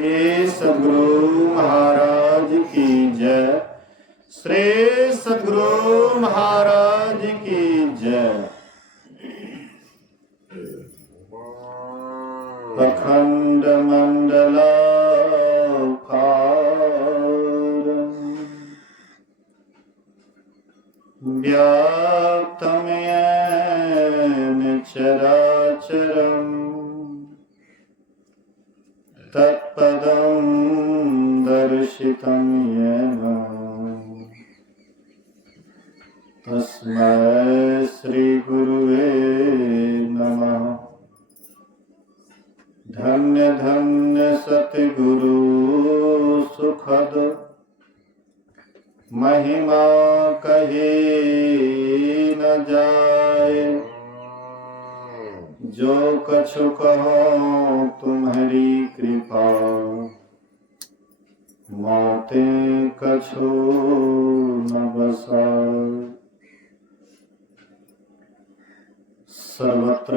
श्री सद्गुरु महाराज की जय। श्री सद्गुरु महाराज की जय। अखंड मंडलाकारं व्याप्तं येन चराचरम् तत्पदं दर्शितं येन तस्मै श्री गुरुवे नमः। धन्य धन्य सतगुरु सुखद महिमा कही न जाए। जो कछु कहो तुम्हारी कृपा मोते कछु न बसाए। सर्वत्र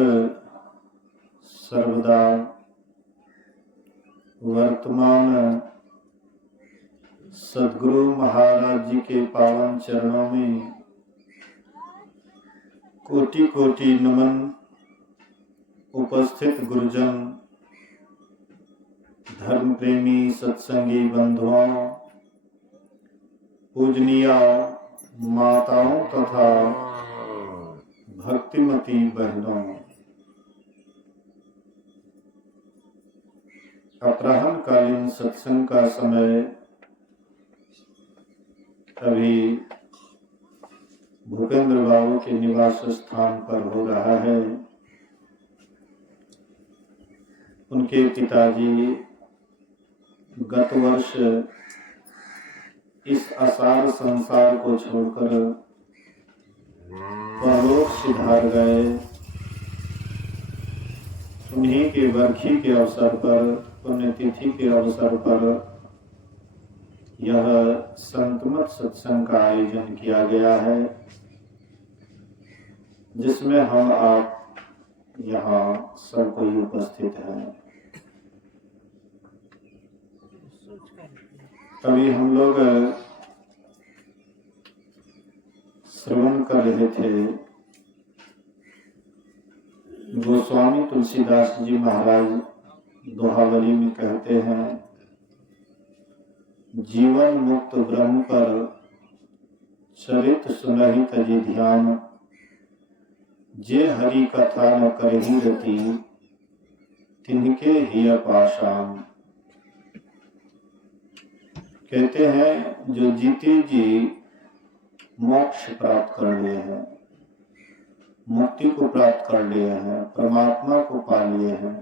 सर्वदा वर्तमान सद्गुरु महाराज जी के पावन चरणों में कोटि कोटि नमन। उपस्थित गुरुजन, धर्म प्रेमी सत्संगी बंधुओं, पूजनीय माताओं तथा भक्तिमती बहनों, अपराह्न कालीन सत्संग का समय अभी भूपेंद्र बाबू के निवास स्थान पर हो रहा है। उनके पिताजी गत वर्ष इस असार संसार को छोड़कर परलोक सिधार गए। उन्हीं के बरखी के अवसर पर, पुण्यतिथि के अवसर पर यह संतमत सत्संग का आयोजन किया गया है, जिसमें हम आप यहाँ सब कोई उपस्थित हैं। अभी हम लोग श्रवण कर रहे थे, गोस्वामी तुलसीदास जी महाराज दोहावली में कहते हैं, जीवन मुक्त ब्रह्म पर चरित सुनहि तजि ध्यान। जे हरि कथा न करहि रति तिनके हिय पाषाण। कहते हैं जो जीते जी मोक्ष प्राप्त कर लिए हैं, मुक्ति को प्राप्त कर लिए हैं, परमात्मा को पा लिए हैं,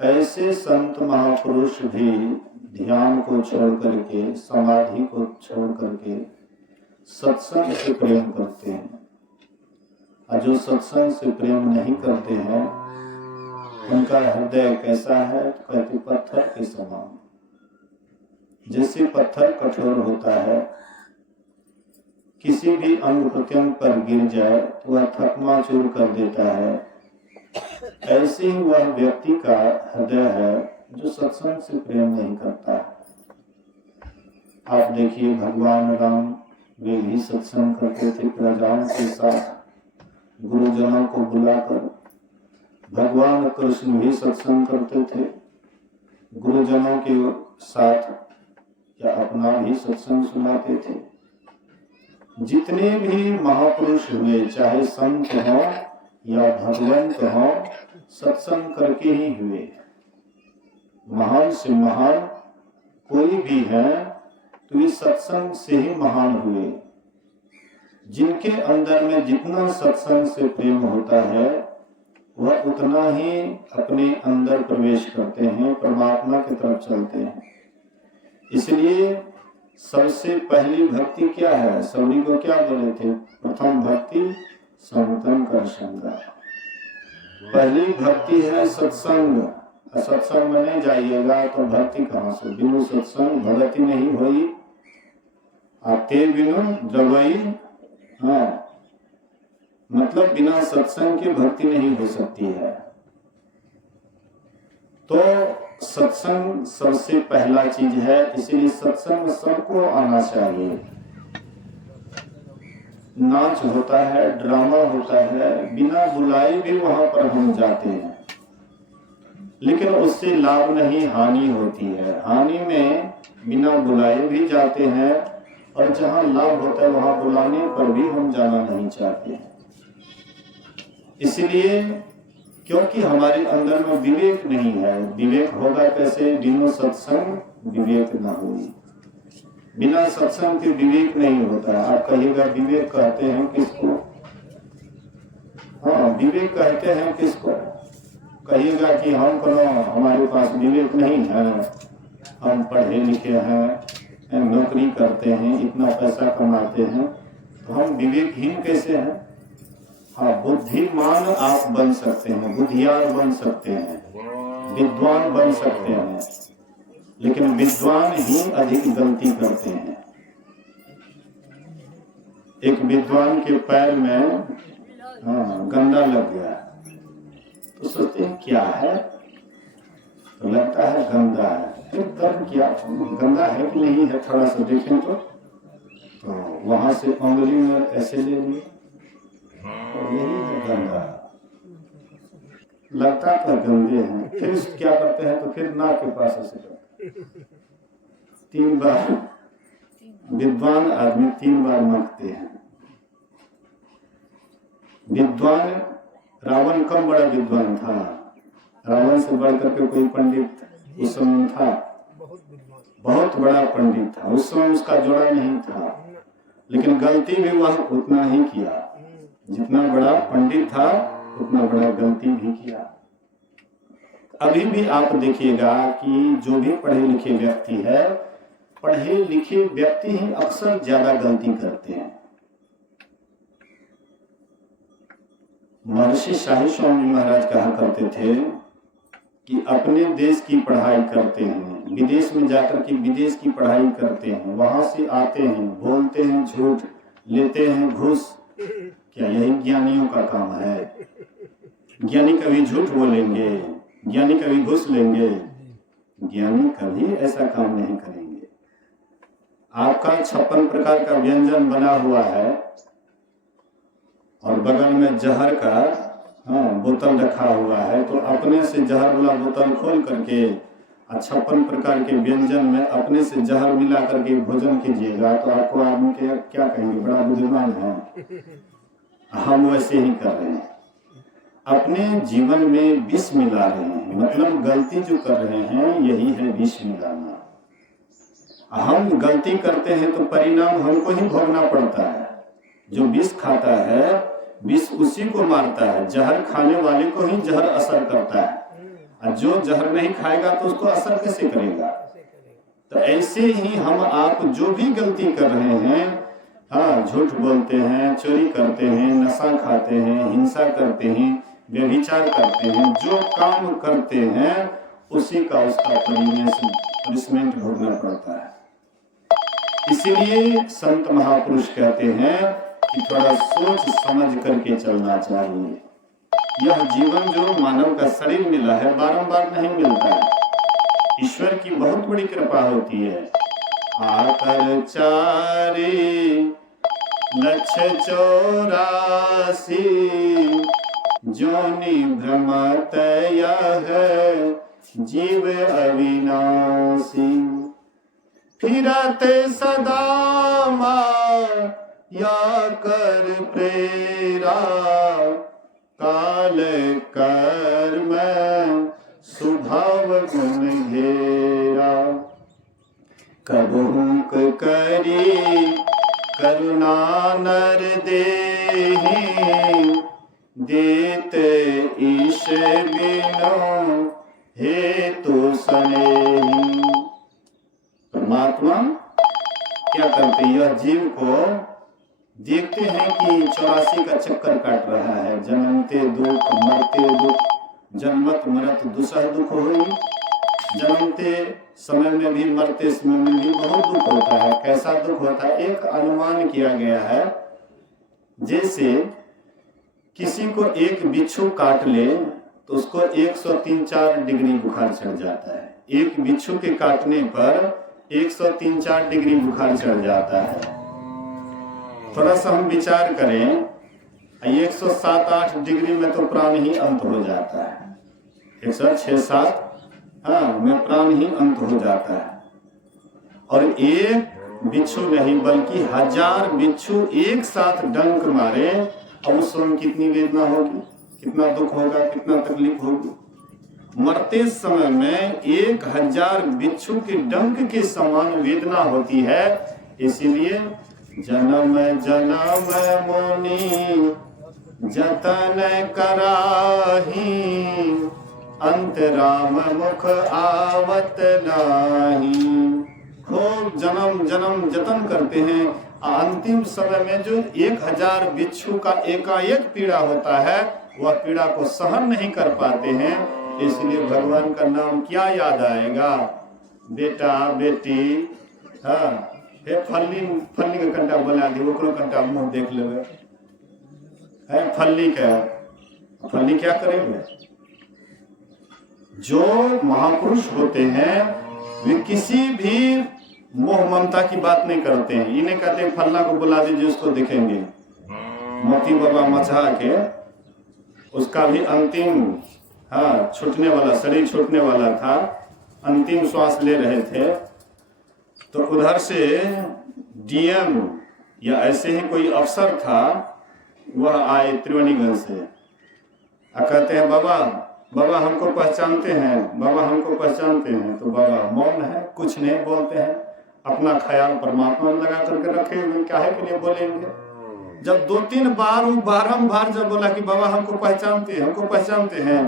ऐसे संत महापुरुष भी ध्यान को छोड़ करके, समाधि को छोड़ करके सत्संग से प्रेम करते हैं। और जो सत्संग से प्रेम नहीं करते हैं, उनका हृदय कैसा है? तो कहते पत्थर के समान। जैसे पत्थर कठोर होता है, किसी भी अंग प्रत्यंग पर गिर जाए तो वह थकमाचूर कर देता है, ऐसे ही वह व्यक्ति का हृदय है जो सत्संग से प्रेम नहीं करता। आप देखिए, भगवान राम वे भी सत्संग करते थे प्रजाओं के साथ, गुरुजनों को बुलाकर। भगवान कृष्ण भी सत्संग करते थे, गुरुजनों के साथ या अपना भी सत्संग सुनाते थे। जितने भी महापुरुष हुए, चाहे संत हो या भगवंत हो, सत्संग करके ही हुए। महान से महान कोई भी है तो ये सत्संग से ही महान हुए। जिनके अंदर में जितना सत्संग से प्रेम होता है, वह उतना ही अपने अंदर प्रवेश करते हैं, परमात्मा की तरफ चलते हैं। इसलिए सबसे पहली भक्ति क्या है? सौरी को क्या बोले थे? प्रथम भक्ति संतन कर संगा। पहली भक्ति है सत्संग। सत्संग में नहीं जाइएगा तो भक्ति कहाँ से? बिनु सत्संग भगति नहीं होई, आते बिनु द्रवई। हाँ, मतलब बिना सत्संग की भक्ति नहीं हो सकती है। तो सत्संग सबसे पहला चीज है, इसीलिए सत्संग सबको आना चाहिए। नाच होता है, ड्रामा होता है, बिना बुलाए भी वहां पर हम जाते हैं, लेकिन उससे लाभ नहीं हानि होती है। हानि में बिना बुलाए भी जाते हैं, और जहां लाभ होता है वहां बुलाने पर भी हम जाना नहीं चाहते हैं। इसलिए क्योंकि हमारे अंदर में विवेक नहीं है। विवेक होगा कैसे? बिना सत्संग विवेक न हो। बिना सत्संग के विवेक नहीं होता। आप कहिएगा विवेक कहते हैं किसको? हाँ, विवेक कहते हैं किसको? कहिएगा कि हम हमारे पास विवेक नहीं है, हम पढ़े लिखे हैं, नौकरी करते हैं, इतना पैसा कमाते हैं, तो हम विवेकहीन कैसे हैं? हाँ, बुद्धिमान आप बन सकते हैं, बुद्धियार बन सकते हैं, विद्वान बन सकते हैं, लेकिन विद्वान ही अधिक गलती करते हैं। एक विद्वान के पैर में गंदा लग गया, तो सोचते हैं क्या है, तो लगता है गंदा है। फिर तब क्या गंदा है कि नहीं है थोड़ा सा देखें तो वहां से उंगली में ऐसे ले लिए, तो यही है गंदा, लगता तो गंदे हैं। फिर क्या करते हैं? तो फिर नाक के पास ऐसे करते, 3 बार। विद्वान आदमी 3 बार मांगते हैं। विद्वान रावण कम बड़ा विद्वान था, रावण से बढ़कर के कोई पंडित उस समय था, बहुत बड़ा पंडित था। उस समय उसका जोड़ा नहीं था, लेकिन गलती भी वह उतना ही किया। जितना बड़ा पंडित था उतना बड़ा गलती भी किया। अभी भी आप देखिएगा कि जो भी पढ़े लिखे व्यक्ति है, पढ़े लिखे व्यक्ति ही अक्सर ज्यादा गलती करते हैं। महर्षि शाही स्वामी महाराज कहा करते थे कि अपने देश की पढ़ाई करते हैं, विदेश में जाकर के विदेश की पढ़ाई करते हैं, वहां से आते हैं, बोलते हैं झूठ, लेते हैं घूस। क्या यही ज्ञानियों का काम है? ज्ञानी कभी झूठ बोलेंगे? ज्ञानी कभी घूस लेंगे? ज्ञानी कभी ऐसा काम नहीं करेंगे। आपका 56 प्रकार का व्यंजन बना हुआ है और बगल में जहर का बोतल रखा हुआ है, तो अपने से जहर वाला बोतल खोल करके 56 प्रकार के व्यंजन में अपने से जहर मिला करके भोजन कीजिएगा, तो आपको आदमी के क्या कहेंगे? बड़ा बुद्धिमान है। हम वैसे ही कर रहे हैं, अपने जीवन में विष मिला रहे हैं। मतलब गलती जो कर रहे हैं यही है विष मिलाना। हम गलती करते हैं तो परिणाम हमको ही भोगना पड़ता है। जो विष खाता है विष उसी को मारता है, जहर खाने वाले को ही जहर असर करता है, और जो जहर नहीं खाएगा तो उसको असर कैसे करेगा? तो ऐसे ही हम आप जो भी गलती कर रहे हैं, हाँ, झूठ बोलते हैं, चोरी करते हैं, नशा खाते हैं, हिंसा करते हैं, व्यभिचार करते हैं, जो काम करते हैं उसी का उसका पनिशमेंट भोगना पड़ता है। इसीलिए संत महापुरुष कहते हैं कि थोड़ा सोच समझ करके चलना चाहिए। यह जीवन जो मानव का शरीर मिला है बारंबार नहीं मिलता है। ईश्वर की बहुत बड़ी कृपा होती है। आकर 4 लक्ष 84 जोनि भ्रमत यह जीव अविनाशी, फिरत सदा या कर प्रेरा, काल कर्म स्वभाव गुण घेरा, कबहुक करी करुणा नर देहि, देत ईश बिनु हेतु स्नेहि। परमात्मा क्या करते? यह जीव को देखते हैं कि 84 का चक्कर काट रहा है, जन्मते दुख मरते दुख, जन्मत मरत दुसह दुख होई। जन्मते समय में भी मरते समय में भी बहुत दुख होता है। कैसा दुख होता है? एक अनुमान किया गया है, जैसे किसी को एक बिच्छू काट ले तो उसको 103-4 डिग्री बुखार चढ़ जाता है। एक बिच्छू के काटने पर 103-4 डिग्री बुखार चढ़ जाता है। थोड़ा सा हम विचार करें, 107-8 डिग्री में तो प्राण ही अंत हो जाता है। 106-7 में प्राण ही अंत हो जाता है। और एक बिच्छू नहीं बल्कि 1000 बिच्छू एक साथ डंक मारे, अब उस समय कितनी वेदना होगी, कितना दुख होगा, कितना तकलीफ होगी। मरते समय में 1000 बिच्छू के डंक के समान वेदना होती है। इसीलिए जन्म जन्म मुनि जतन कराही, अंत राम मुख आवत नाही। खूब जन्म जन्म जतन करते हैं, अंतिम समय में जो 1000 बिच्छू का एकाएक पीड़ा होता है, वह पीड़ा को सहन नहीं कर पाते हैं। इसलिए भगवान का नाम क्या याद आएगा, बेटा बेटी। हे फल्ली का कंटा बना दी, ओकरो कंटा मुंह देख लेवे। है फल्ली क्या करेंगे। जो महापुरुष होते हैं वे किसी भी मोह ममता की बात नहीं करते हैं। इन्हें कहते हैं फल्ला को बुला दीजिए, उसको दिखेंगे। मोती बाबा मचा के उसका भी अंतिम छूटने वाला, शरीर छूटने वाला था, अंतिम श्वास ले रहे थे, तो उधर से डीएम या ऐसे ही कोई अफसर था, वह आए त्रिवेणीगंज से। कहते हैं बाबा हमको पहचानते हैं, बाबा हमको पहचानते हैं। तो बाबा मौन है, कुछ नहीं बोलते हैं, अपना ख्याल परमात्मा में लगा करके रखे हुए, काहे के लिए बोलेंगे। जब 2-3 बार वो बारंबार जब बोला कि बाबा हमको पहचानते हैं, हमको पहचानते हैं,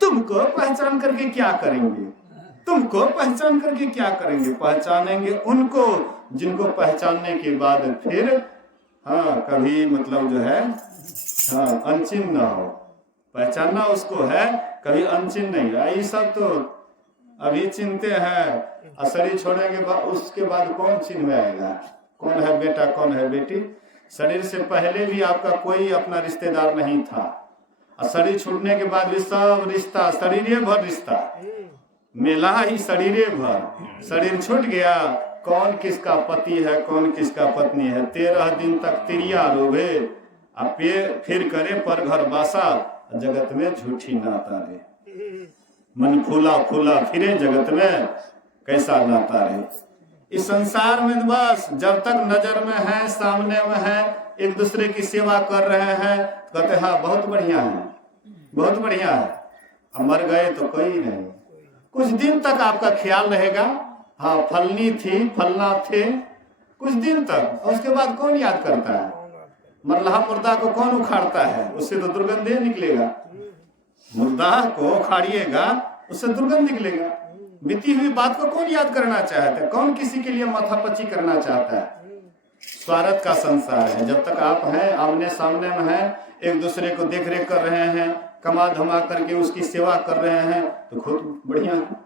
तुमको पहचान करके क्या करेंगे, तुमको पहचान करके क्या करेंगे। पहचानेंगे उनको जिनको पहचानने के बाद फिर कभी मतलब जो है अनचिन्ह ना हो। पहचानना उसको है, कभी अनचिन्ह नहीं है। ये सब तो अभी चिन्हते हैं, शरीर छोड़ने के बाद उसके बाद कौन चिन्ह में आएगा, कौन है बेटा कौन है बेटी। शरीर से पहले भी आपका कोई अपना रिश्तेदार नहीं था, और शरीर छूटने के बाद भी सब रिश्ता शरीर भर रिश्ता, मेला ही शरीर भर। शरीर छूट गया, कौन किसका पति है कौन किसका पत्नी है। 13 दिन तक तिरिया रोवे, फिर करे पर घर बासा, जगत में झूठी नाता रे। मन फूला फूला फिरे जगत में, कैसा नाता रे। इस संसार में बस जब तक नजर में है, सामने में है, एक दूसरे की सेवा कर रहे हैं, कहते बहुत बढ़िया है, बहुत बढ़िया है। अब मर गए तो कोई नहीं। कुछ दिन तक आपका ख्याल रहेगा, फलनी थी फलना थे, कुछ दिन तक। और उसके बाद कौन याद करता है। मरला मुर्दा को कौन उखाड़ता है, उससे तो दुर्गंध निकलेगा। मुर्दा को उखाड़िएगा, उससे दुर्गंध निकलेगा। बीती हुई बात को कौन याद करना चाहता है, कौन किसी के लिए माथापच्ची करना चाहता है। स्वार्थ का संसार है। जब तक आप हैं, आमने सामने में हैं, एक दूसरे को देख रेख कर रहे हैं, कमा धमा करके उसकी सेवा कर रहे हैं, तो खुद बढ़िया है।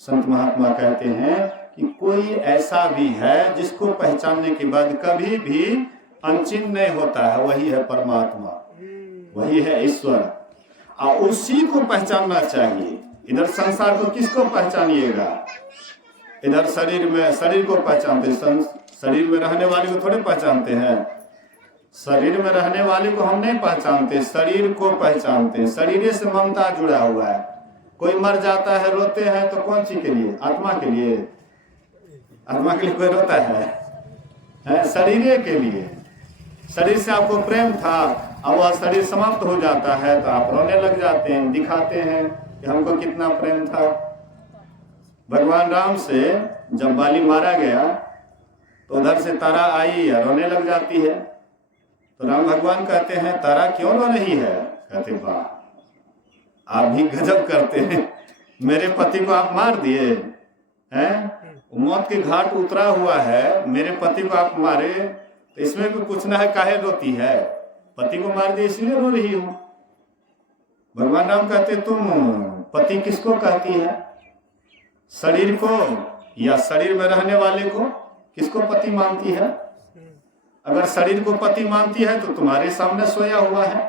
संत महात्मा कहते हैं कि कोई ऐसा भी है जिसको पहचानने के बाद कभी भी अनचिन्ह नहीं होता है, वही है परमात्मा, वही है ईश्वर। और उसी को पहचानना चाहिए। इधर संसार को किसको पहचानिएगा, इधर शरीर को पहचानते, शरीर में रहने वाले को थोड़े पहचानते हैं। शरीर में रहने वाले को हम नहीं पहचानते, शरीर को पहचानते। शरीर से ममता जुड़ा हुआ है। कोई मर जाता है, रोते हैं, तो कौन सी के लिए, आत्मा के लिए। आत्मा के लिए कोई रोता है शरीर के लिए। शरीर से आपको प्रेम था, अब वह शरीर समाप्त हो जाता है तो आप रोने लग जाते हैं, दिखाते हैं कि हमको कितना प्रेम था। भगवान राम से जब बाली मारा गया तो उधर से तारा आई, रोने लग जाती है। तो राम भगवान कहते हैं तारा क्यों रो रही है। कहते वाह आप भी गजब करते हैं, मेरे पति को आप मार दिए हैं, मौत के घाट उतरा हुआ है, मेरे पति को आप मारे, तो इसमें भी पूछना है काहे रोती है। पति को मार दिए इसलिए रो रही हूं। भगवान राम कहते तुम पति किसको कहती है, शरीर को या शरीर में रहने वाले को, किसको पति मानती है। अगर शरीर को पति मानती है तो तुम्हारे सामने सोया हुआ है,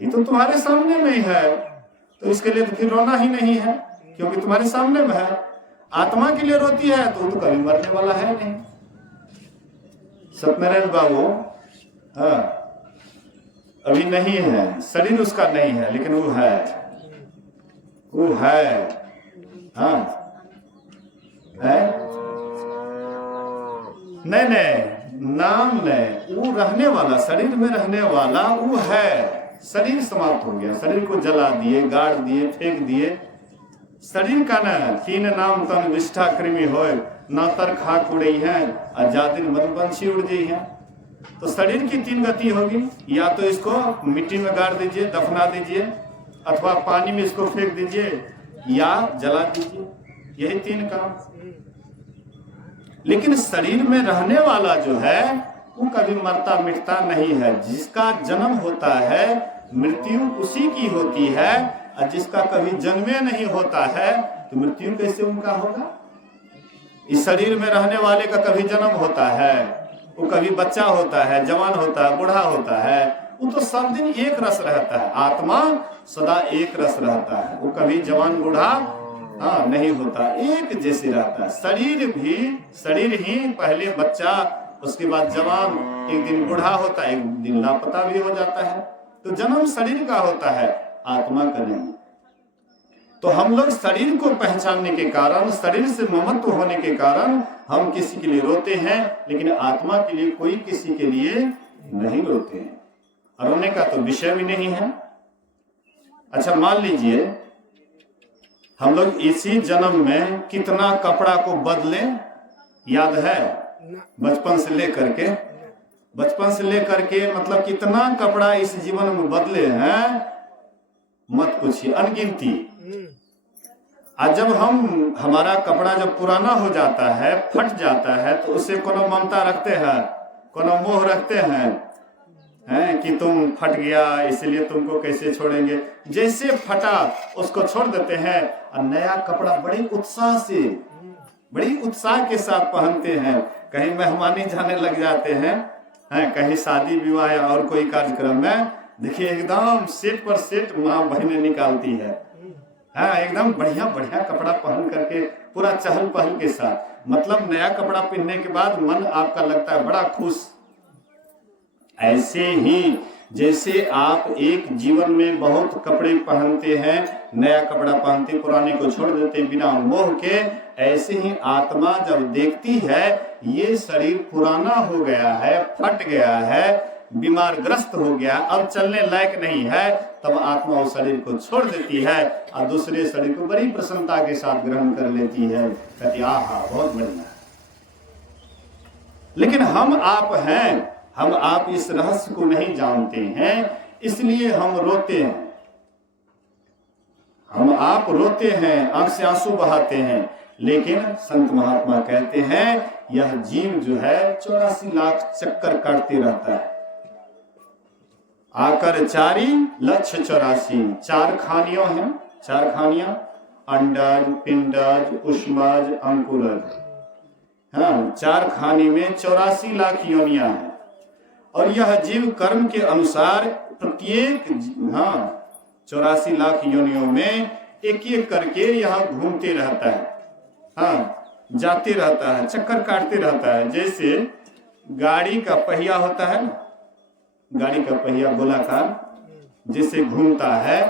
ये तो तुम्हारे सामने में ही है, तो इसके लिए तो फिर रोना ही नहीं है, क्योंकि तुम्हारे सामने में है। आत्मा के लिए रोती है तो कभी मरने वाला है नहीं। सत्यनारायण बाबू अभी नहीं है, शरीर उसका नहीं है, लेकिन वो है, वो है, हाँ है, नहीं नहीं, नाम नहीं, वो रहने वाला, शरीर में रहने वाला वो है। शरीर समाप्त हो गया, शरीर को जला दिए, गाड़ दिए, फेंक दिए। शरीर का न तीन नाम तन विष्ठा कृमि होय, ना तर खाक उड़ई है, आजादिन मधुपंछी उड़ गई है। तो शरीर की तीन गति होगी, या तो इसको मिट्टी में गाड़ दीजिए, दफना दीजिए, अथवा पानी में इसको फेंक दीजिए, या जला दीजिए, यही तीन काम। लेकिन शरीर में रहने वाला जो है वो कभी मरता मिटता नहीं है। जिसका जन्म होता है मृत्यु उसी की होती है, और जिसका कभी जन्मे नहीं होता है तो मृत्यु कैसे उनका होगा। इस शरीर में रहने वाले का कभी जन्म होता है, वो कभी बच्चा होता है, जवान होता है, बूढ़ा होता है, वो तो सब दिन एक रस रहता है। आत्मा सदा एक रस रहता है, वो कभी जवान बूढ़ा नहीं होता, एक जैसे रहता है। शरीर भी शरीर ही पहले बच्चा, उसके बाद जवान, एक दिन बूढ़ा होता है, एक दिन लापता भी हो जाता है। तो जन्म शरीर का होता है, आत्मा का नहीं। तो हम लोग शरीर को पहचानने के कारण, शरीर से ममत्व होने के कारण हम किसी के लिए रोते हैं, लेकिन आत्मा के लिए कोई किसी के लिए नहीं रोते हैं, और रोने का तो विषय भी नहीं है। अच्छा मान लीजिए हम लोग इसी जन्म में कितना कपड़ा को बदले, याद है? बचपन से लेकर के मतलब कितना कपड़ा इस जीवन में बदले हैं, मत पूछिए, अनगिनती। आज जब हमारा कपड़ा जब पुराना हो जाता है, फट जाता है, तो उससे कोनो ममता रखते हैं, कोनो मोह रखते हैं कि तुम फट गया इसलिए तुमको कैसे छोड़ेंगे। जैसे फटा उसको छोड़ देते हैं, और नया कपड़ा बड़ी उत्साह के साथ पहनते हैं। कहीं मेहमानी जाने लग जाते हैं, कहीं शादी विवाह या और कोई कार्यक्रम में, देखिए एकदम सेट पर सेट माँ बहनें निकालती है, एकदम बढ़िया बढ़िया कपड़ा पहन करके, पूरा चहल पहल के साथ। मतलब नया कपड़ा पहनने के बाद मन आपका लगता है बड़ा खुश। ऐसे ही जैसे आप एक जीवन में बहुत कपड़े पहनते हैं, नया कपड़ा पहनते, पुराने को छोड़ देते बिना मोह के, ऐसे ही आत्मा जब देखती है ये शरीर पुराना हो गया है, फट गया है, बीमार ग्रस्त हो गया, अब चलने लायक नहीं है, तब आत्मा उस शरीर को छोड़ देती है और दूसरे शरीर को बड़ी प्रसन्नता के साथ ग्रहण कर लेती है, कहती आहा बहुत बढ़िया। लेकिन हम आप इस रहस्य को नहीं जानते हैं, इसलिए हम रोते हैं, हम आप रोते हैं, आंख से आंसू बहाते हैं। लेकिन संत महात्मा कहते हैं यह जीव जो है 84 लाख चक्कर काटते रहता है। आकर चारी लक्ष्य 84, 4 खानियों हैं, 4 खानियां, अंडज, पिंडज, उष्मज, अंकुरज। 4 खानी में 84 लाख योनियां हैं, और यह जीव कर्म के अनुसार प्रत्येक 84 लाख योनियों में एक एक करके यहाँ घूमते रहता है, जाते रहता है, चक्कर काटते रहता है। जैसे गाड़ी का पहिया होता है ना, गाड़ी का पहिया गोलाकार जैसे घूमता है,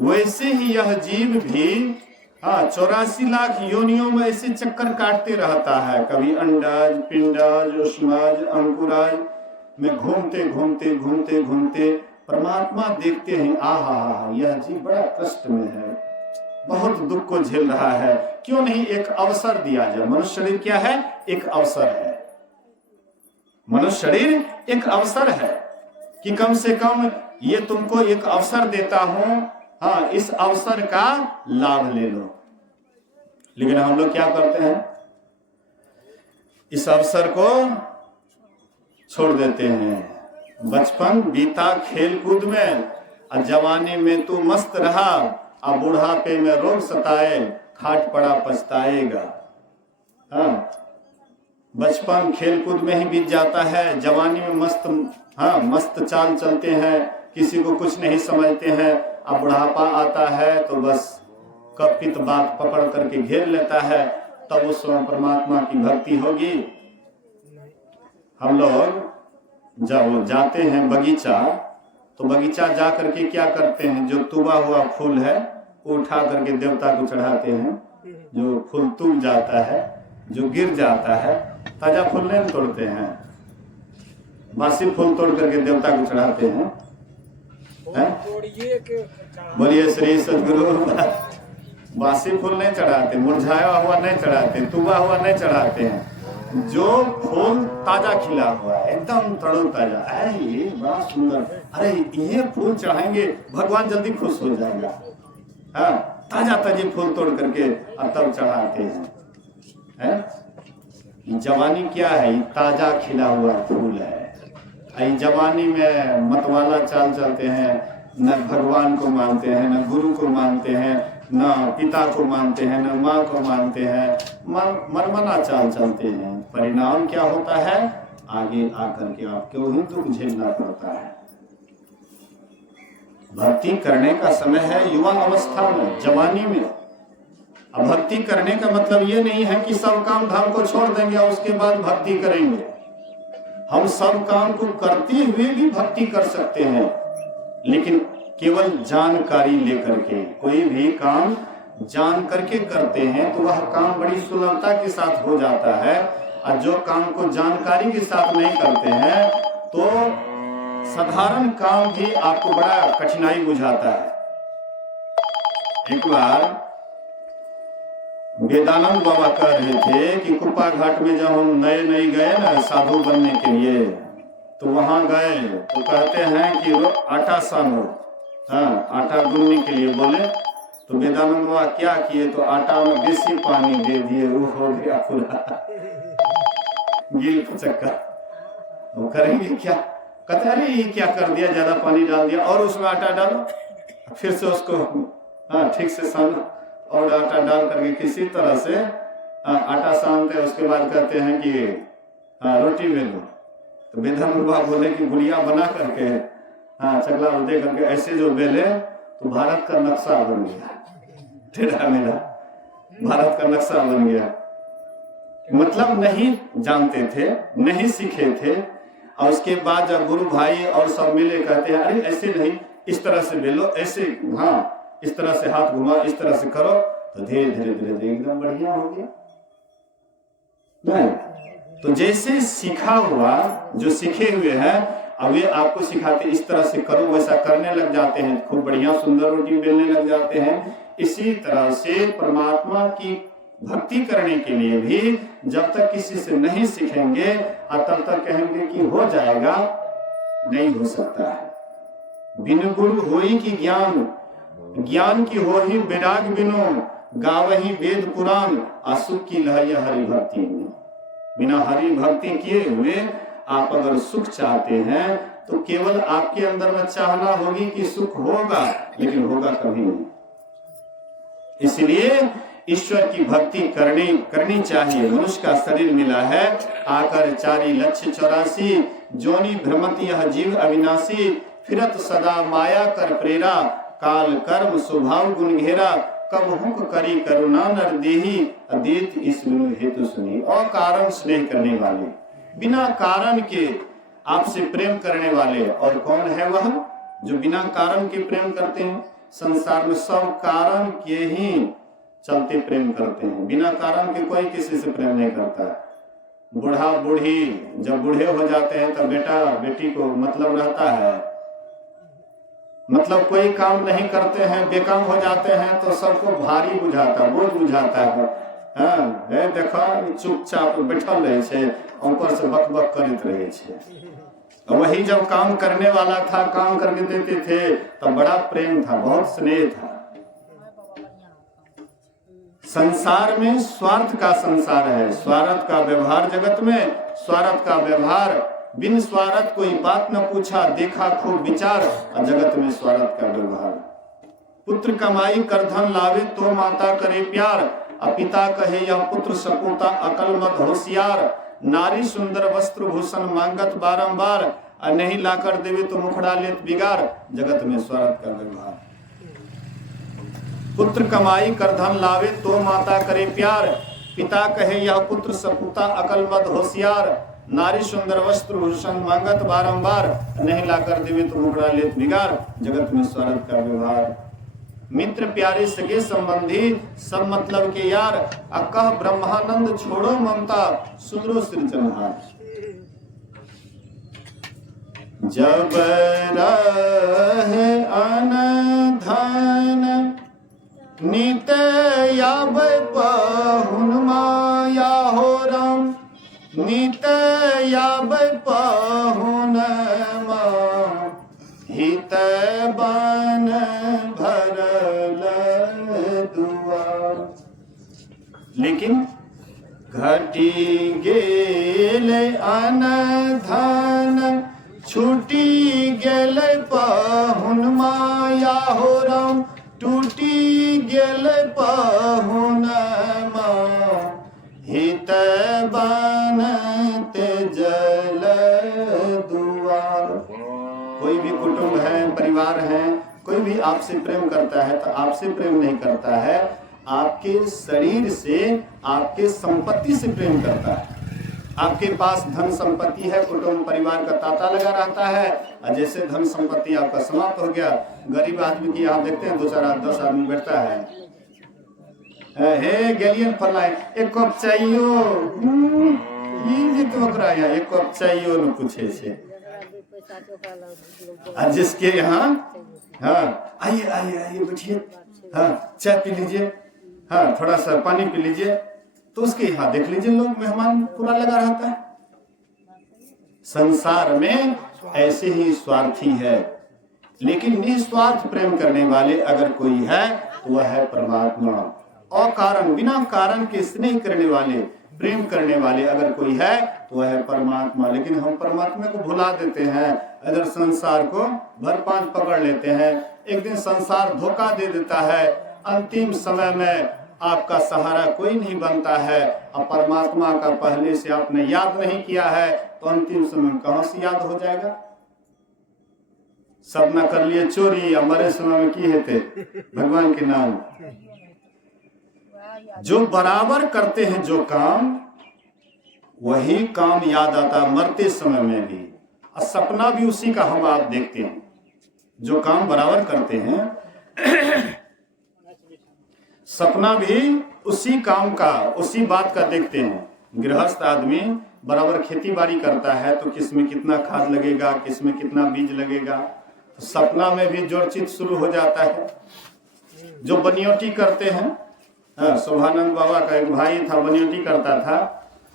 वैसे ही यह जीव भी 84 लाख योनियों में ऐसे चक्कर काटते रहता है। कभी अंडज, पिंडज, उष्मज, अंकुरज में घूमते घूमते घूमते घूमते परमात्मा देखते हैं, आहा यह जीव बड़ा कष्ट में है, बहुत दुख को झेल रहा है, क्यों नहीं एक अवसर दिया जाए। मनुष्य शरीर क्या है? एक अवसर है। मनुष्य शरीर एक अवसर है कि कम से कम ये तुमको एक अवसर देता हूं, इस अवसर का लाभ ले लो। लेकिन हम लोग क्या करते हैं? इस अवसर को छोड़ देते हैं। बचपन बीता खेल कूद में, और जवानी में तू मस्त रहा, और बुढ़ापे में रोग सताए, खाट पड़ा पछताएगा। बचपन खेल कूद में ही बीत जाता है, जवानी में मस्त चाल चलते हैं किसी को कुछ नहीं समझते हैं। अब बुढ़ापा आता है तो बस कपित बात पकड़ करके घेर लेता है, तब उस समय परमात्मा की भक्ति होगी। हम लोग जब जाते हैं बगीचा, तो बगीचा जा करके क्या करते हैं, जो तुबा हुआ फूल है वो उठा करके देवता को चढ़ाते हैं। जो फूल तुब जाता है, जो गिर जाता है, ताजा फूल नहीं तोड़ते हैं, बासी फूल तोड़ करके देवता को चढ़ाते हैं। बोलिए श्री सद्गुरु। बासी फूल नहीं चढ़ाते, मुरझाया हुआ नहीं चढ़ाते, तुबा हुआ नहीं चढ़ाते हैं। जो फूल ताजा खिला हुआ है, एकदम तरो ताजा है, ये बड़ा सुंदर, अरे ये फूल चढ़ाएंगे भगवान जल्दी खुश हो जाएगा। हाँ, ताजा ताजे फूल तोड़ करके और तब चढ़ाते हैं। जवानी क्या है, ताजा खिला हुआ फूल है। जवानी में मतवाला चाल चलते हैं, न भगवान को मानते हैं, न गुरु को मानते हैं, न पिता को मानते हैं, न माँ को मानते हैं, मनमना चाल चलते हैं। परिणाम क्या होता है, आगे आकर के आपको ही दुख झेलना पड़ता है। भक्ति करने का समय है युवा अवस्था में, जवानी में। अब भक्ति करने का मतलब ये नहीं है कि सब काम धाम को छोड़ देंगे और उसके बाद भक्ति करेंगे। हम सब काम को करते हुए भी भक्ति कर सकते हैं, लेकिन केवल जानकारी लेकर के। कोई भी काम जान करके करते हैं तो वह काम बड़ी सुलभता के साथ हो जाता है, और जो काम को जानकारी के साथ नहीं करते हैं तो साधारण काम भी आपको बड़ा कठिनाई बुझाता है। एक बार वेदानंद बाबा कह रहे थे कि कुप्पा घाट में जब हम नए गए ना साधु बनने के लिए, तो वहां गए तो कहते हैं कि वो आटा सानो, हाँ आटा गूंदने के लिए बोले, तो वेदानंद बाबा क्या किए, तो आटा में बेसी पानी दे दिए, वो हो गया पूरा गिल चक्का। वो करेंगे क्या, कहते अरे ये क्या कर दिया, ज्यादा पानी डाल दिया और उसमें आटा डालो, फिर से उसको हाँ ठीक से सानो और आटा डाल करके किसी तरह से आटा सानते, उसके बाद कहते हैं कि रोटी बेलो। तो वेदानंद बाबा बोले कि गुड़िया बना करके चकला दे करके ऐसे जो बेले तो भारत का नक्शा बन गया, टेढ़ा मेढ़ा भारत का नक्शा बन गया। मतलब नहीं जानते थे, नहीं सीखे थे, और उसके बाद जब गुरु भाई और सब मिले कहते हैं अरे ऐसे नहीं, इस तरह से बेलो, ऐसे हाँ इस तरह से हाथ घुमा, इस तरह से करो, तो धीरे धीरे एकदम बढ़िया हो गया। नहीं तो जैसे सीखा हुआ, जो सीखे हुए हैं, अब वे आपको सिखाते इस तरह से करो, वैसा करने लग जाते हैं, खूब बढ़िया सुंदर रोटी बेलने लग जाते हैं। इसी तरह से परमात्मा की भक्ति करने के लिए भी जब तक किसी से नहीं सीखेंगे और तब तक कहेंगे कि हो जाएगा, नहीं हो सकता है। बिन गुरु होई की ज्ञान, ज्ञान की हो ही विराग बिनो, गावही वेद पुराण, असुख की लहैया हरि भक्ति में। बिना हरि भक्ति किए हुए आप अगर सुख चाहते हैं तो केवल आपके अंदर में चाहना होगी कि सुख होगा, लेकिन होगा कभी नहीं। इसलिए ईश्वर की भक्ति करनी चाहिए। मनुष्य का शरीर मिला है आकर 4,84,000, जोनी भ्रमति यह जीव अविनाशी, फिरत सदा माया कर प्रेरा, काल कर्म स्वभाव गुण घेरा, कब हुक करी करुणा नर देही, अदेत इस हेतु सुनी। और कारण स्नेह करने वाले, बिना कारण के आपसे प्रेम करने वाले, और कौन है वह जो बिना कारण के प्रेम करते हैं? संसार में सब कारण के ही चलते प्रेम करते हैं, बिना कारण के कोई किसी से प्रेम नहीं करता। बूढ़ा बूढ़ी जब बूढ़े हो जाते हैं तब बेटा बेटी को मतलब रहता है, मतलब कोई काम नहीं करते हैं, बेकाम हो जाते हैं तो सबको भारी बुझाता, बोझ बुझाता है। हाँ देखो चुपचाप बैठल रहे छे, ऊपर से बक बक करते रहे छे। वही जब काम करने वाला था, काम करके देते थे, तब बड़ा प्रेम था, बहुत स्नेह था। संसार में स्वार्थ का संसार है, स्वार्थ का व्यवहार जगत में, स्वार्थ का व्यवहार, बिन स्वार्थ कोई बात न पूछा, देखा खूब विचार, जगत में स्वार्थ का व्यवहार। पुत्र कमाई कर धन लावे तो माता करे प्यार, पिता कहे यह पुत्र सपूता अकल मत होशियार, नारी सुंदर वस्त्र भूषण मांगत बारंबार, और नहीं लाकर देवे तो मुखड़ा लेत बिगाड़, जगत में स्वार्थ का व्यवहार। पुत्र कमाई कर धन लावे तो माता करे प्यार, पिता कहे यह पुत्र सपूता अकलमंद होशियार, नारी सुंदर वस्त्र भूषण मांगत बारंबार, नहीं लाकर देवे तो मुखड़ा लेत बिगाड़, जगत में स्वार्थ का व्यवहार। मित्र प्यारे सगे संबंधी सब मतलब के यार, अकह ब्रह्मानंद छोड़ो ममता सुंदरो सृजनहार। जब रहे अन धन नित याब पहुन माया हो राम, नित याब पहुन हित बन भरल दुआर। लेकिन घटी गेल अन धन छूटी गेल पहुन माया हो राम, टूटी गेल पहुन हित बनते जल दुआर। कोई भी कुटुंब है, परिवार है, कोई भी आपसे प्रेम करता है तो आपसे प्रेम नहीं करता है, आपके शरीर से, आपके संपत्ति से प्रेम करता है। आपके पास धन संपत्ति है, कुटुंब परिवार का तांता लगा रहता है, और जैसे धन संपत्ति आपका समाप्त हो गया, गरीब आदमी की आप देखते हैं 2-4-10 आदमी बैठता है, हे गेलियन फलाए एक कप चाहिए, ये तो बकरा है, एक कप चाहिए न पूछे से। जिसके यहाँ हाँ आइए आइए आइए बैठिए, हाँ चाय पी लीजिए, हाँ थोड़ा सा पानी पी लीजिए, तो उसके यहाँ देख लीजिए लोग मेहमान पूरा लगा रहता है। संसार में ऐसे ही स्वार्थी है, लेकिन निस्वार्थ प्रेम करने वाले अगर कोई है तो वह है परमात्मा। अकारण बिना कारण के स्नेह करने वाले, प्रेम करने वाले अगर कोई है तो वह है परमात्मा। लेकिन हम परमात्मा को भुला देते हैं, इधर संसार को भरपांच पकड़ लेते हैं। एक दिन संसार धोखा दे देता है, अंतिम समय में आपका सहारा कोई नहीं बनता है, और परमात्मा का पहले से आपने याद नहीं किया है तो अंतिम समय कहां से याद हो जाएगा। सब न कर लिए चोरी, हमारे समय में की हेते भगवान के नाम। जो बराबर करते हैं जो काम, वही काम याद आता मरते समय में भी, और सपना भी उसी का हम आप देखते हैं। जो काम बराबर करते हैं सपना भी उसी काम का, उसी बात का देखते हैं। गृहस्थ आदमी बराबर खेती बाड़ी करता है तो किसमें कितना खाद लगेगा, किसमें कितना बीज लगेगा, तो सपना में भी जोड़चित शुरू हो जाता है। जो बनियोटी करते हैं, शोभानंद बाबा का एक भाई था, बनियोटी करता था,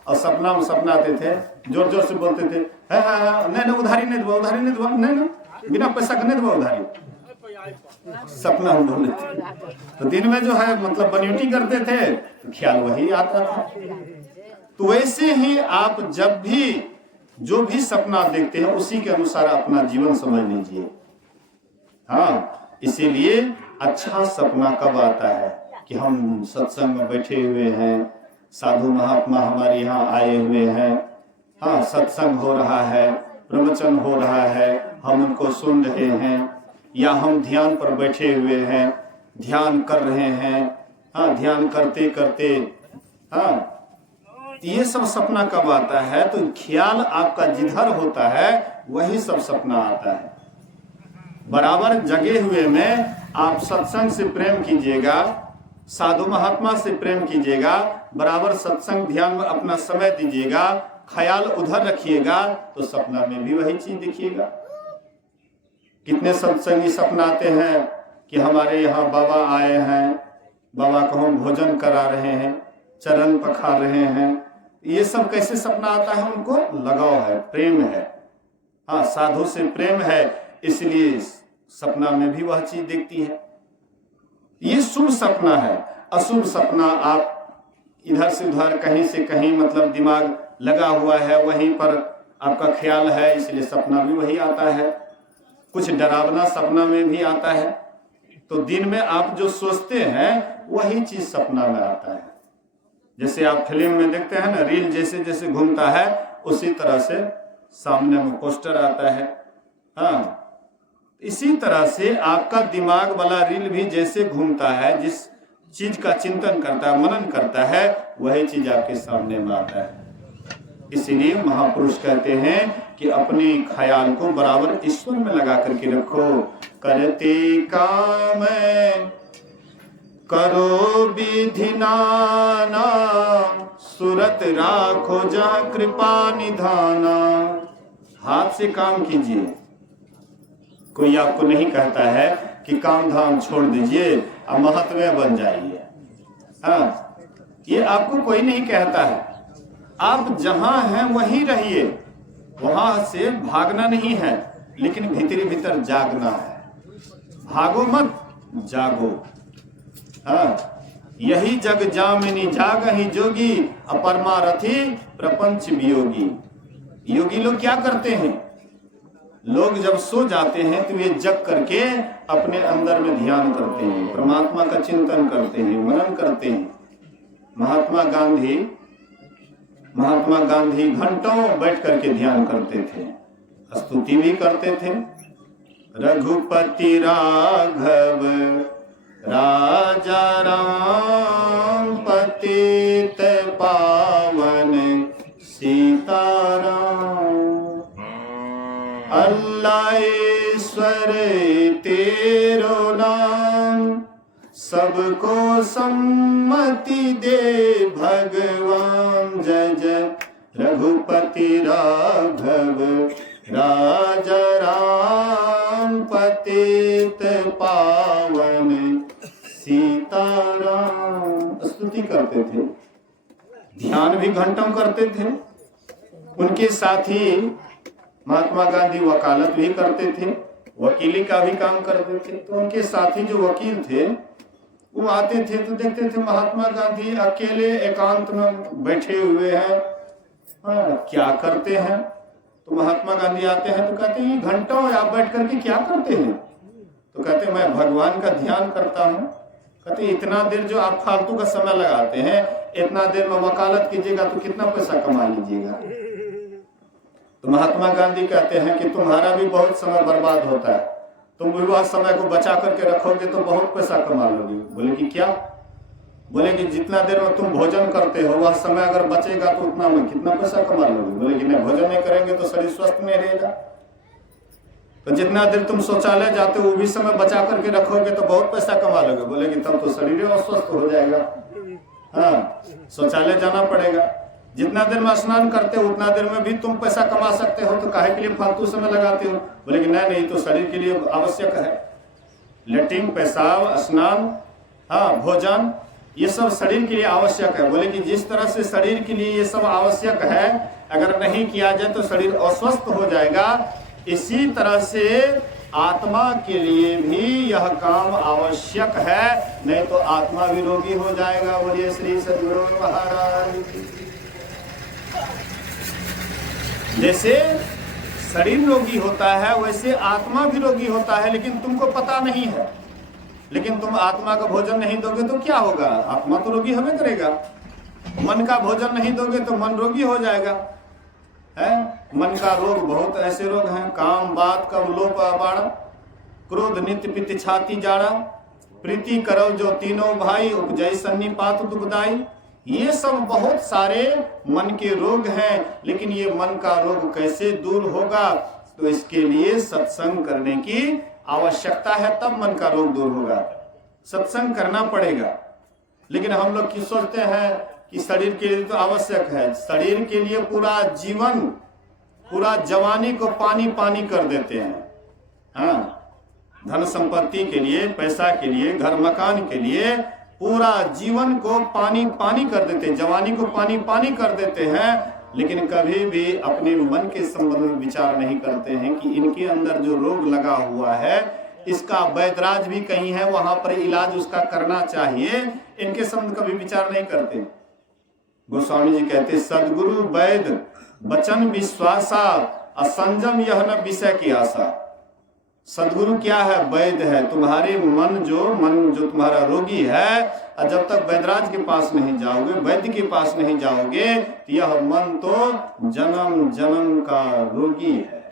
और सपना में सपना आते थे, जोर जोर से बोलते थे, नहीं उधारी नहीं दो, उधारी नहीं दो, नहीं बिना पैसा का नहीं दो उधारी, सपना हम बोले थे। तो दिन में जो है मतलब बनियोटी करते थे तो ख्याल वही आता था। तो वैसे ही आप जब भी जो भी सपना देखते हैं उसी के अनुसार अपना जीवन समझ लीजिए। हाँ, इसीलिए अच्छा सपना कब आता है कि हम सत्संग में बैठे हुए हैं, साधु महात्मा हमारे यहाँ आए हुए हैं, हाँ सत्संग हो रहा है, प्रवचन हो रहा है, हम उनको सुन रहे हैं, या हम ध्यान पर बैठे हुए हैं, ध्यान कर रहे हैं, हाँ ध्यान करते करते, हाँ ये सब सपना कब आता है? तो ख्याल आपका जिधर होता है वही सब सपना आता है। बराबर जगे हुए में आप सत्संग से प्रेम कीजिएगा, साधु महात्मा से प्रेम कीजिएगा, बराबर सत्संग ध्यान में अपना समय दीजिएगा, ख्याल उधर रखिएगा, तो सपना में भी वही चीज देखिएगा। कितने सत्संगी सपना आते हैं कि हमारे यहाँ बाबा आए हैं, बाबा को हम भोजन करा रहे हैं, चरण पखार रहे हैं। ये सब कैसे सपना आता है? उनको लगाव है, प्रेम है, हाँ साधु से प्रेम है, इसलिए सपना में भी वह चीज देखती है। ये शुभ सपना है। अशुभ सपना आप इधर से उधर कहीं से कहीं मतलब दिमाग लगा हुआ है, वहीं पर आपका ख्याल है, इसलिए सपना भी वही आता है। कुछ डरावना सपना में भी आता है। तो दिन में आप जो सोचते हैं वही चीज सपना में आता है। जैसे आप फिल्म में देखते हैं ना, रील जैसे जैसे घूमता है उसी तरह से सामने में पोस्टर आता है। हाँ, इसी तरह से आपका दिमाग वाला रील भी जैसे घूमता है, जिस चीज का चिंतन करता है, मनन करता है, वही चीज आपके सामने में आता है। इसीलिए महापुरुष कहते हैं कि अपने ख्याल को बराबर ईश्वर में लगा करके रखो। करते काम करो विधि नाना, सुरत राखो जहाँ कृपा निधाना। हाथ से काम कीजिए। कोई आपको नहीं कहता है कि काम धाम छोड़ दीजिए और महत्व बन जाइए। हाँ, ये आपको कोई नहीं कहता है। आप जहां हैं वहीं रहिए, वहां से भागना नहीं है, लेकिन भीतर भीतर जागना है। भागो मत, जागो। हाँ, यही जग जामिनी जागहि जोगी, अपरमारथी प्रपंच वियोगी। योगी लोग क्या करते हैं? लोग जब सो जाते हैं तो वे जग करके अपने अंदर में ध्यान करते हैं, परमात्मा का चिंतन करते हैं, मनन करते हैं। महात्मा गांधी घंटों बैठ करके ध्यान करते थे, स्तुति भी करते थे। रघुपति राघव राजा राम, पतित पावन सीताराम। अल्लाह ईश्वर तेरो नाम, सबको सम्मति दे भगवान। जय जय रघुपति राघव राजा राम, पतित पावन सीताराम। स्तुति करते थे, ध्यान भी घंटों करते थे। उनके साथी महात्मा गांधी वकालत भी करते थे, वकीली का भी काम करते थे। तो उनके साथी जो वकील थे वो आते थे तो देखते थे महात्मा गांधी अकेले एकांत में बैठे हुए हैं। हाँ, क्या करते हैं? तो महात्मा गांधी आते हैं तो कहते हैं, ये घंटों आप बैठ करके क्या करते हैं? तो कहते मैं भगवान का ध्यान करता हूँ। कहते इतना देर जो आप फालतू का समय लगाते हैं, इतना देर में वकालत कीजिएगा तो कितना पैसा कमा लीजिएगा। तो महात्मा गांधी कहते हैं कि तुम्हारा भी बहुत समय बर्बाद होता है, तुम विवाह समय को बचा करके रखोगे तो बहुत पैसा कमा लोगे। बोले कि क्या? बोले कि जितना देर में तुम भोजन करते हो वह समय अगर बचेगा तो उतना में कितना पैसा कमा लोगे। बोले कि नहीं, भोजन नहीं करेंगे तो शरीर स्वस्थ नहीं रहेगा। तो जितना देर तुम शौचालय जाते हो वो भी समय बचा करके रखोगे तो बहुत पैसा कमा लोगे। बोले कि तब तो शरीर अस्वस्थ हो जाएगा। हाँ, शौचालय जाना पड़ेगा। जितना देर में स्नान करते हो उतना देर में भी तुम पैसा कमा सकते हो, तो काहे के लिए फालतू समय लगाते हो? बोले कि नहीं, तो शरीर के लिए आवश्यक है। लेट्रिन, पेशाब, स्नान, हाँ, भोजन, ये सब शरीर के लिए आवश्यक है। बोले कि जिस तरह से शरीर के लिए ये सब आवश्यक है, अगर नहीं किया जाए तो शरीर अस्वस्थ हो जाएगा। इसी तरह से आत्मा के लिए भी यह काम आवश्यक है, नहीं तो आत्मा भी रोगी हो जाएगा। बोलिए श्री सद्गुरु महाराज की। जैसे शरीर रोगी होता है वैसे आत्मा भी रोगी होता है, लेकिन तुमको पता नहीं है। लेकिन तुम आत्मा का भोजन नहीं दोगे तो क्या होगा? आत्मा तो रोगी हमें करेगा। मन का भोजन नहीं दोगे तो मन रोगी हो जाएगा। है, मन का रोग बहुत ऐसे रोग हैं, काम बात कब लोप अबाड़ा, क्रोध नित्य पित्त छाती जाड़ा, प्रीति करो जो तीनों भाई, उपजय सन्निपात दुखदाई। ये सब बहुत सारे मन के रोग हैं। लेकिन ये मन का रोग कैसे दूर होगा? तो इसके लिए सत्संग करने की आवश्यकता है, तब मन का रोग दूर होगा। सत्संग करना पड़ेगा। लेकिन हम लोग की सोचते हैं कि शरीर के लिए तो आवश्यक है। शरीर के लिए पूरा जीवन, पूरा जवानी को पानी पानी कर देते हैं। हाँ, धन संपत्ति के लिए, पैसा के लिए, घर मकान के लिए पूरा जीवन को पानी पानी कर देते हैं, जवानी को पानी पानी कर देते हैं। लेकिन कभी भी अपने मन के संबंध में विचार नहीं करते हैं कि इनके अंदर जो रोग लगा हुआ है इसका वैदराज भी कहीं है, वहां पर इलाज उसका करना चाहिए। इनके संबंध कभी विचार नहीं करते। गोस्वामी जी कहते, सदगुरु वैद वचन विश्वासा, असंजम यह न विषय की आशा। सदगुरु क्या है? वैद्य है। तुम्हारे मन जो तुम्हारा रोगी है, और जब तक वैद्यराज के पास नहीं जाओगे, वैद्य के पास नहीं जाओगे, तो यह मन तो जन्म जन्म का रोगी है।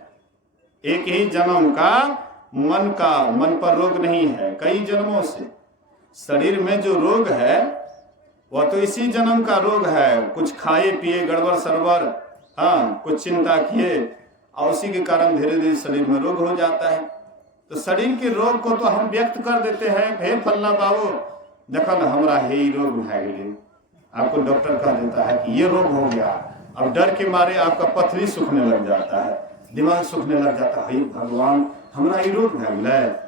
एक ही जन्म का मन पर रोग नहीं है, कई जन्मों से। शरीर में जो रोग है वह तो इसी जन्म का रोग है। कुछ खाए पिए गड़बड़ सड़बड़, हाँ, कुछ चिंता किए, और उसी के कारण धीरे धीरे शरीर में रोग हो जाता है। तो शरीर के रोग को तो हम व्यक्त कर देते हैं, हे फल्ला बाबू देखो ना हमरा हे रोग भा गए। आपको डॉक्टर कह देता है कि ये रोग हो गया। अब डर के मारे आपका पथरी सूखने लग जाता है, दिमाग सूखने लग जाता है, भगवान हमरा ये रोग भा गया।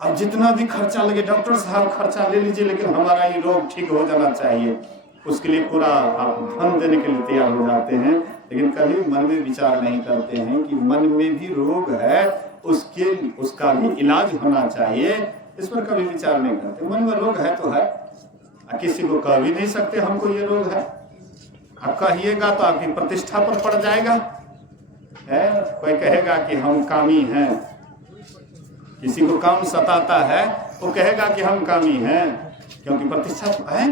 अब जितना भी खर्चा लगे, डॉक्टर साहब खर्चा ले लीजिए, लेकिन हमारा ये रोग ठीक हो जाना चाहिए। उसके लिए पूरा आप धन देने के लिए तैयार हो जाते हैं, लेकिन कभी मन में विचार नहीं करते हैं कि मन में भी रोग है, उसका भी इलाज होना चाहिए। इस पर कभी विचार नहीं करते। मन में रोग है तो है, किसी को कह भी नहीं सकते हमको ये रोग है। आप कहिएगा तो आपकी प्रतिष्ठा पर पड़ जाएगा। कोई कहेगा कि हम कामी हैं, किसी को काम सताता है वो कहेगा कि हम कामी हैं, क्योंकि प्रतिष्ठा है।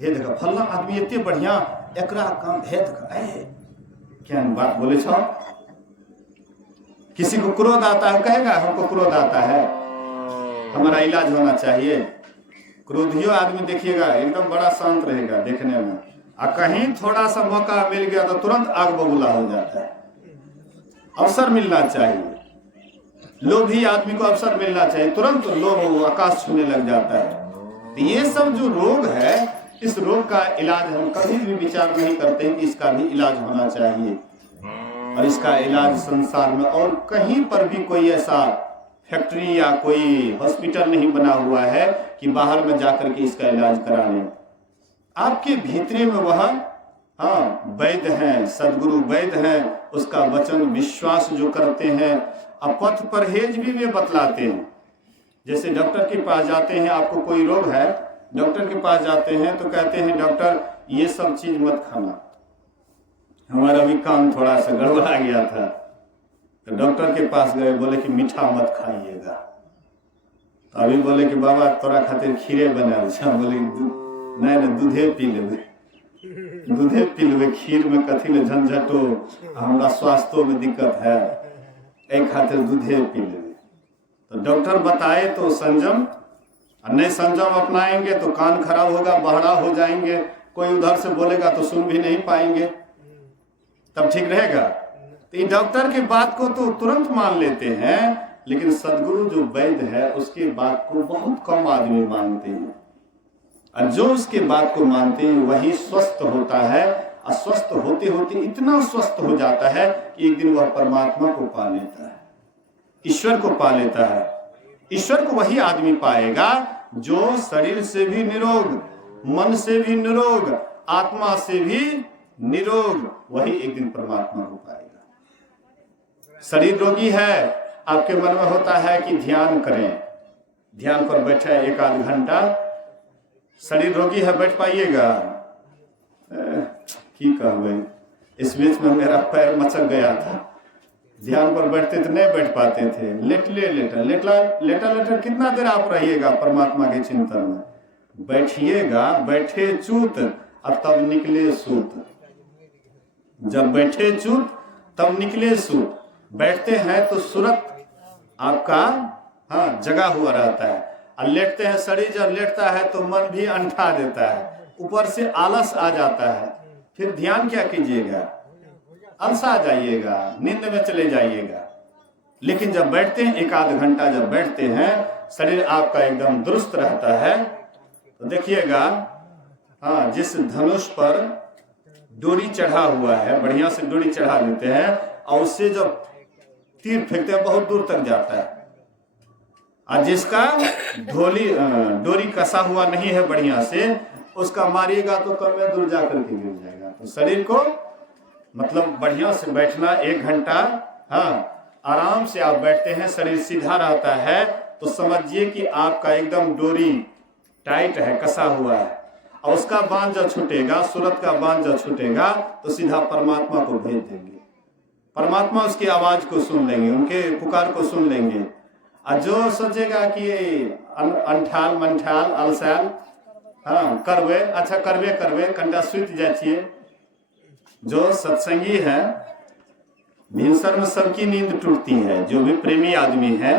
ये देखो फल्ला आदमी इतने बढ़िया, एकरा काम है, क्या बात बोले छो। किसी को क्रोध आता है, कहेगा हमको क्रोध आता है, हमारा इलाज होना चाहिए। क्रोधियो आदमी देखिएगा एकदम बड़ा शांत रहेगा देखने में, और कहीं थोड़ा सा मौका मिल गया तो तुरंत आग बबूला हो जाता है। अवसर मिलना चाहिए। लोभी आदमी को अवसर मिलना चाहिए, तुरंत लोभ आकाश छूने लग जाता है। तो ये सब जो रोग है, इस रोग का इलाज हम कभी भी विचार नहीं करते हैं कि इसका भी इलाज होना चाहिए। और इसका इलाज संसार में और कहीं पर भी कोई ऐसा फैक्ट्री या कोई हॉस्पिटल नहीं बना हुआ है कि बाहर में जाकर के इसका इलाज करा लें। आपके भीतरे में वह वैद्य हैं, सदगुरु वैद्य हैं। उसका वचन विश्वास जो करते हैं, अपथ परहेज भी वे बतलाते हैं। जैसे डॉक्टर के पास जाते हैं, आपको कोई रोग है, डॉक्टर के पास जाते हैं तो कहते हैं डॉक्टर ये सब चीज मत खाना, हमारा भी काम थोड़ा सा गड़बड़ा गया था। तो डॉक्टर के पास गए, बोले कि मीठा मत खाइएगा। तो अभी बोले कि बाबा तोरा खातिर खीरे बना छा। बोले नहीं दूधे पी लेबे, दूधे पी लेबे, खीर में कथी ले झंझटो, हमरा स्वास्थ्य में दिक्कत है, एक खातिर दूधे पी लेबे। तो डॉक्टर बताए तो संयम, नहीं संयम अपनाएंगे तो कान खराब होगा, बहरा हो जाएंगे, कोई उधर से बोलेगा तो सुन भी नहीं पाएंगे, तब ठीक रहेगा। तो डॉक्टर की बात को तो तुरंत मान लेते हैं, लेकिन सदगुरु जो वैद्य है उसकी बात को बहुत कम आदमी मानते हैं। और जो उसके बात को मानते हैं वही स्वस्थ होता है। अस्वस्थ होते होते इतना स्वस्थ हो जाता है कि एक दिन वह परमात्मा को पा लेता है, ईश्वर को पा लेता है। ईश्वर को वही आदमी पाएगा जो शरीर से भी निरोग, मन से भी निरोग, आत्मा से भी निरोग, वही एक दिन परमात्मा को पाएगा। शरीर रोगी है, आपके मन में होता है कि ध्यान करें, ध्यान पर बैठे एक आध घंटा। शरीर रोगी है, बैठ पाइएगा? की कहबे, इस बीच में मेरा पैर मचक गया था, ध्यान पर बैठते तो नहीं बैठ पाते थे। लेटा कितना देर आप रहिएगा परमात्मा के चिंतन में? बैठिएगा, बैठे चूत और तब निकले सूत। जब बैठे चूत तब निकले सूत। बैठते हैं तो सूरत आपका जगा हुआ रहता है, और लेटते हैं, शरीर जब लेटता है तो मन भी अंठा देता है, ऊपर से आलस आ जाता है। फिर ध्यान क्या कीजिएगा? अलसा जाइएगा, नींद में चले जाइएगा। लेकिन जब बैठते हैं, एक आध घंटा जब बैठते हैं, शरीर आपका एकदम दुरुस्त रहता है। तो देखिएगा, जिस धनुष पर डोरी चढ़ा हुआ है, बढ़िया से डोरी चढ़ा देते हैं, और उससे जब तीर फेंकते हैं बहुत दूर तक जाता है। और जिसका डोरी कसा हुआ नहीं है बढ़िया से, उसका मारिएगा तो कम में दूर जाकर के गिर जाएगा। तो शरीर को मतलब बढ़िया से बैठना, एक घंटा आराम से आप बैठते हैं, शरीर सीधा रहता है, तो समझिए कि आपका एकदम डोरी टाइट है, कसा हुआ है। और उसका बांध जब छूटेगा, सूरत का बांध जब छूटेगा, तो सीधा परमात्मा को भेज देंगे। परमात्मा उसकी आवाज को सुन लेंगे, उनके पुकार को सुन लेंगे। और जो सोचेगा कि अंठाल मंठाल अलसाल हाँ करवे, अच्छा करवे कंटा सुत जाइए। जो सत्संगी है भिनसर में सबकी नींद टूटती है, जो भी प्रेमी आदमी है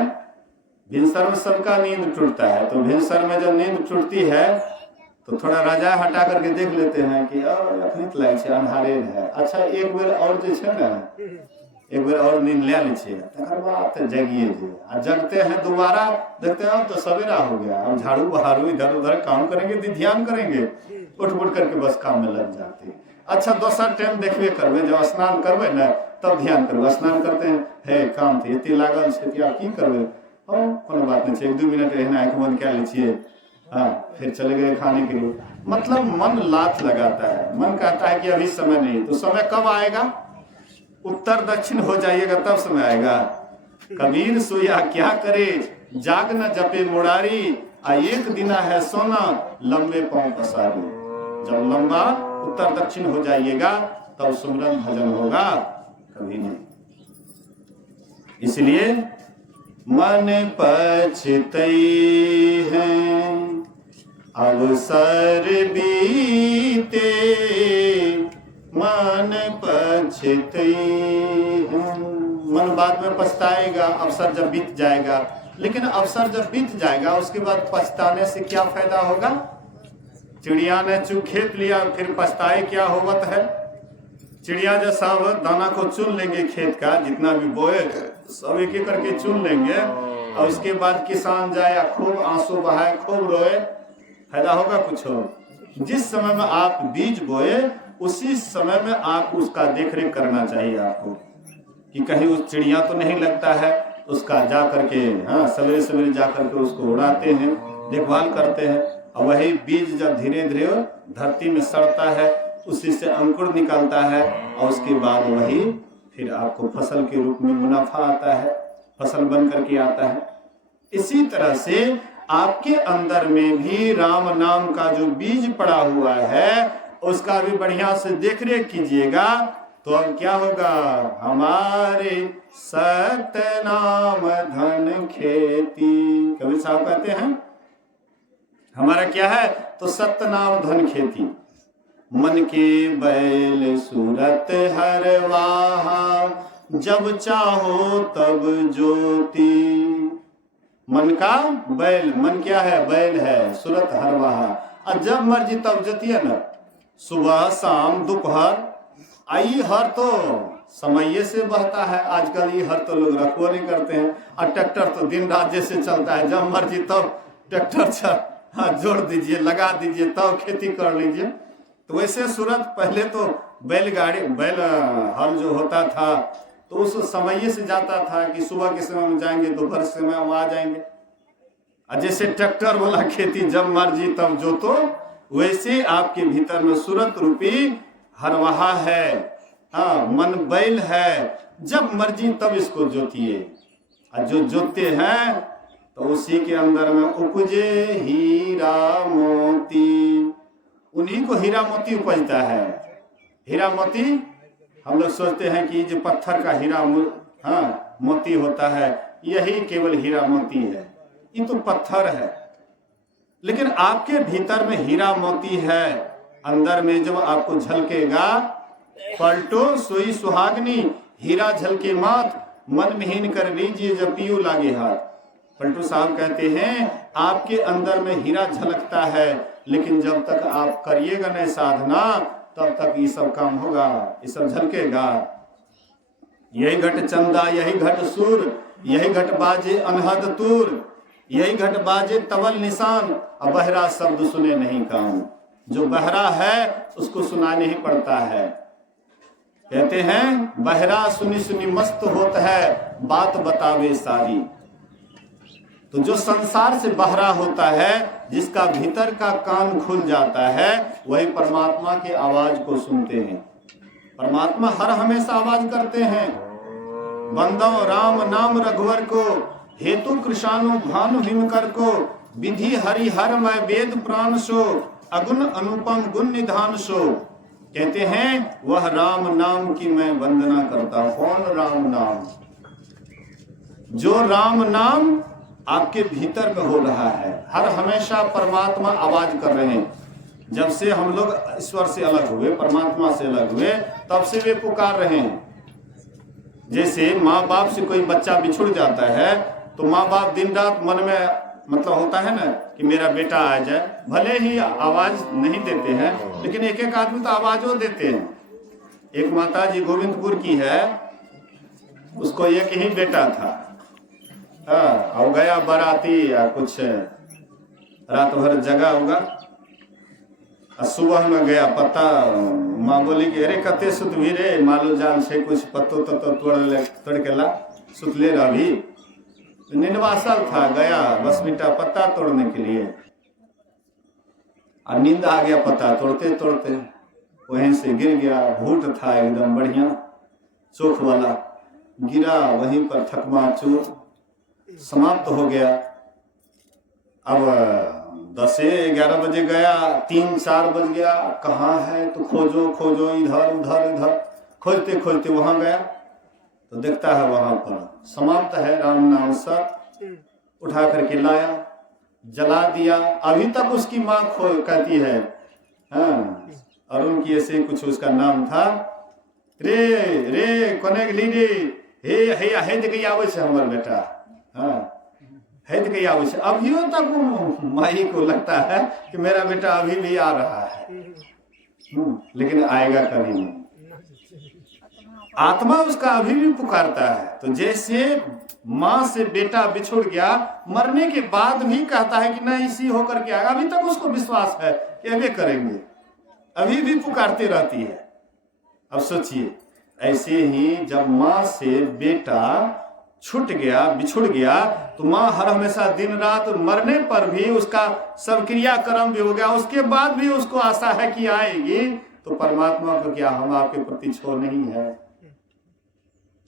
भिनसर में सबका नींद टूटता है। तो भिनसर में जब नींद टूटती है तो थोड़ा राजा हटा करके देख लेते हैं कि अखनी तो लगे अन्हारे है, अच्छा एक बेर और जो है ना एक बेर और नींद ले लीजिए, तकर बाद जगिए जी। आ जगते हैं दोबारा देखते हैं तो सवेरा हो गया, अब झाड़ू बहारू इधर उधर काम करेंगे, ध्यान करेंगे, उठ करके बस काम में लग जाते हैं। अच्छा दोसर टाइम देखबे करबे, जब स्नान करबे ना तब ध्यान करबे। स्नान करते हैं हे काम थे इतनी लागल से की करबे, कोनो बात नहीं, 1-2 मिनट रहना आँख बंद कर लीजिए, हाँ फिर चले गए खाने के लिए। मतलब मन लात लगाता है, मन कहता है कि अभी समय नहीं। तो समय कब आएगा? उत्तर दक्षिण हो जाइएगा तब समय आएगा। कबीर सोया क्या करे, जाग न जपे मुरारी, आ एक दिना है सोना लंबे पांव पसारी। जब लंबा उत्तर दक्षिण हो जाइएगा तब सुमरन भजन होगा, कभी नहीं। इसलिए मन पछतई है अवसर बीते, मन पछतई है। मन बाद में पछताएगा अवसर जब बीत जाएगा, लेकिन अवसर जब बीत जाएगा उसके बाद पछताने से क्या फायदा होगा? चिड़िया ने चुग खेत लिया फिर पछताए क्या होवत है? चिड़िया जैसा दाना को चुन लेंगे, खेत का जितना भी बोए सब एक एक करके चुन लेंगे, और उसके बाद किसान जाए खूब आंसू बहाए खूब रोए, फायदा होगा कुछ हो? जिस समय में आप बीज बोए उसी समय में आप उसका देखरेख करना चाहिए आपको, कि कहीं उस चिड़िया तो नहीं लगता है, उसका जा करके हाँ सवेरे सवेरे जा करके उसको उड़ाते हैं, देखभाल करते हैं। और वही बीज जब धीरे धीरे धरती में सड़ता है उसी से अंकुर निकलता है, और उसके बाद वही फिर आपको फसल के रूप में मुनाफा आता है, फसल बन करके आता है। इसी तरह से आपके अंदर में भी राम नाम का जो बीज पड़ा हुआ है उसका भी बढ़िया से देखरेख कीजिएगा, तो अब क्या होगा? हमारे सत्य नाम धन खेती। कबीर साहब कहते हैं हमारा क्या है? तो सत्य नाम धन खेती। मन के बैल सूरत हर वाहा, जब चाहो तब ज्योति। मन का बैल, मन क्या है? बैल है, सूरत हर वाहा, और जब मर्जी तब ज्योति है ना, सुबह शाम दोपहर। आई हर तो समय से बहता है, आजकल ये हर तो लोग रखवा नहीं करते हैं, और ट्रैक्टर तो दिन रात जैसे चलता है, जब मर्जी तब ट्रैक्टर हाँ जोड़ दीजिए, लगा दीजिए, तब खेती कर लीजिए। तो वैसे सूरत पहले तो बैलगाड़ी बैल हल जो होता था तो उस समय से जाता था कि सुबह के समय में जाएंगे, दोपहर के समय में आ जाएंगे। और जैसे ट्रैक्टर वाला खेती जब मर्जी तब जोतो, वैसे आपके भीतर में सूरत रूपी हरवाहा है, हाँ मन बैल है, जब मर्जी तब इसको जोतिए। और जो जोतते हैं तो उसी के अंदर में उपजे हीरा मोती, उन्हीं को हीरा मोती उपजता है। हीरा मोती हम लोग सोचते हैं कि जो पत्थर का हीरा हाँ मोती होता है, यही केवल हीरा मोती है, ये तो पत्थर है। लेकिन आपके भीतर में हीरा मोती है, अंदर में जब आपको झलकेगा, पलटो सोई सुहागनी, हीरा झलके माथ, मन विहीन कर लीजिए जब पियो लागे हाथ। पलटू साहब कहते हैं आपके अंदर में हीरा झलकता है, लेकिन जब तक आप करिएगा नहीं साधना तब तक ये सब काम होगा, ये सब झलकेगा। यही घट चंदा, यही घट सूर, यही घट बाजे अनहद तूर, यही घट बाजे तबल निशान, अब बहरा शब्द सुने नहीं कान। जो बहरा है उसको सुनाने ही पड़ता है। कहते हैं बहरा सुनी सुनी मस्त होता है, बात बतावे सारी। तो जो संसार से बहरा होता है, जिसका भीतर का कान खुल जाता है, वही परमात्मा की आवाज को सुनते हैं। परमात्मा हर हमेशा आवाज करते हैं, बंदो राम नाम रघुवर को, हेतु कृषाणु भानु हिमकर को, विधि हरि हर मैं वेद प्राण सो, अगुण अनुपम गुण निधान सो। कहते हैं वह राम नाम की मैं वंदना करता हूं। कौन राम नाम? जो राम नाम आपके भीतर में हो रहा है। हर हमेशा परमात्मा आवाज कर रहे हैं। जब से हम लोग ईश्वर से अलग हुए, परमात्मा से अलग हुए, तब से वे पुकार रहे हैं। जैसे माँ बाप से कोई बच्चा बिछुड़ जाता है तो माँ बाप दिन रात मन में मतलब होता है ना कि मेरा बेटा आ जाए। भले ही आवाज नहीं देते हैं, लेकिन एक एक आदमी तो आवाजों देते हैं। एक माता जी गोविंदपुर की है, उसको एक ही बेटा था। और गया बाराती या कुछ रात भर जगा होगा, सुबह में गया पत्ता, माँ बोली कि अरे कते सुतवी रे, मालो जाल से कुछ पत्तो तत्तो तोड़ के ला सुतले रही। निंदवासल था, गया बस मिनटा पत्ता तोड़ने के लिए, और नींद आ गया। पत्ता तोड़ते तोड़ते वहीं से गिर गया। भूट था एकदम बढ़िया चोख वाला, गिरा वहीं पर, थकमा चूर, समाप्त हो गया। अब 10-11 बजे गया, 3-4 बज गया, कहाँ है तो खोजो खोजो, इधर उधर इधर खोजते खोजते वहां गया तो देखता है वहां पर समाप्त है। राम नाम सब उठा करके लाया, जला दिया। अभी तक उसकी माँ कहती है, हाँ, अरुण की ऐसे कुछ उसका नाम था, रे रे कोने ली रे, हे देख आवे से हमर बेटा, हाँ है तो कहीं आवश्यक। अभियो तक माई को लगता है कि मेरा बेटा अभी भी आ रहा है, लेकिन आएगा कभी नहीं। आत्मा उसका अभी भी पुकारता है। तो जैसे माँ से बेटा बिछुड़ गया, मरने के बाद भी कहता है कि नहीं इसी होकर के आएगा। अभी तक उसको विश्वास है कि अभी करेंगे, अभी भी पुकारती रहती है। अब सोचिए, ऐसे ही जब माँ से बेटा छूट गया, बिछुड़ गया, तो माँ हर हमेशा दिन रात मरने पर भी उसका सब क्रियाक्रम भी हो गया, उसके बाद भी उसको आशा है कि आएगी। तो परमात्मा को क्या हम आपके प्रति छोड़ नहीं है?